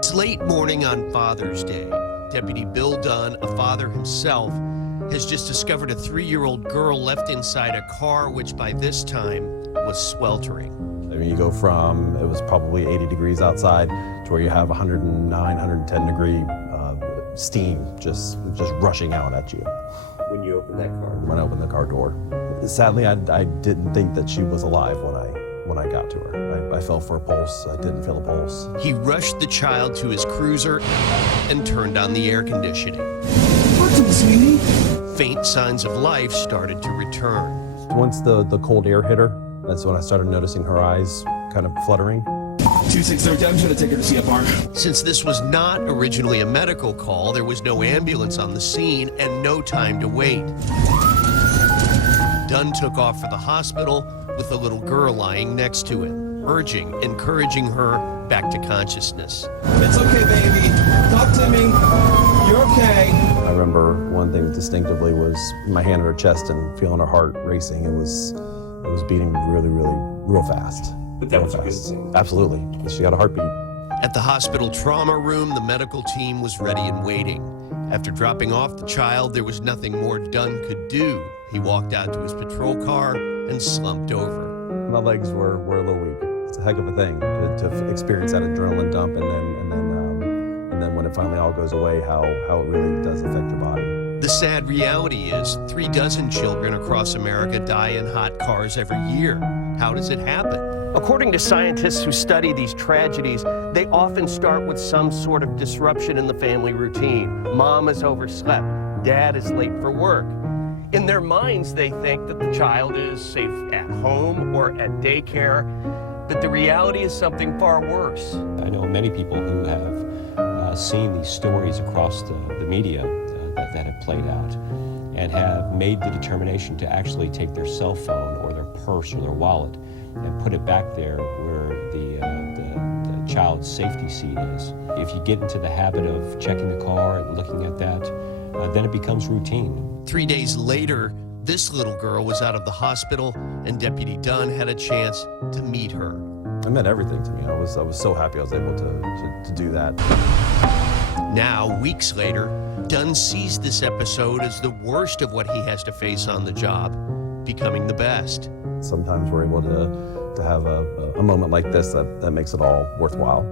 It's late morning on Father's Day. Deputy Bill Dunn, a father himself, has just discovered a 3-year-old girl left inside a car which by this time was sweltering. I mean, you go from, it was probably 80 degrees outside to where you have 109, 110 degree steam just rushing out at you. When you opened that car? When I opened the car door. Sadly, I didn't think that she was alive when I got to her. I felt for a pulse. I didn't feel a pulse. He rushed the child to his cruiser and turned on the air conditioning. Sweetie? Faint signs of life started to return. Once the cold air hit her, that's when I started noticing her eyes kind of fluttering. 263, I'm just gonna take her to CFR. Since this was not originally a medical call, there was no ambulance on the scene and no time to wait. Dunn took off for the hospital with the little girl lying next to him, encouraging her back to consciousness. It's okay, baby. Talk to me. You're okay. I remember one thing distinctively was my hand on her chest and feeling her heart racing. It was beating real fast. But that was a good thing. Absolutely. She got a heartbeat. At the hospital trauma room, the medical team was ready and waiting. After dropping off the child, there was nothing more Dunn could do. He walked out to his patrol car and slumped over. My legs were a little weak. It's a heck of a thing to experience that adrenaline dump, and then when it finally all goes away, how it really does affect your body. The sad reality is 36 children across America die in hot cars every year. How does it happen? According to scientists who study these tragedies, they often start with some sort of disruption in the family routine. Mom is overslept, dad is late for work. In their minds, they think that the child is safe at home or at daycare, but the reality is something far worse. I know many people who have seen these stories across the media that have played out and have made the determination to actually take their cell phone or their purse or their wallet and put it back there where the child's safety seat is. If you get into the habit of checking the car and looking at that, then it becomes routine. 3 days later, this little girl was out of the hospital and Deputy Dunn had a chance to meet her. It meant everything to me. I was so happy I was able to do that. Now, weeks later, Dunn sees this episode as the worst of what he has to face on the job, becoming the best. Sometimes we're able to have a moment like this that makes it all worthwhile.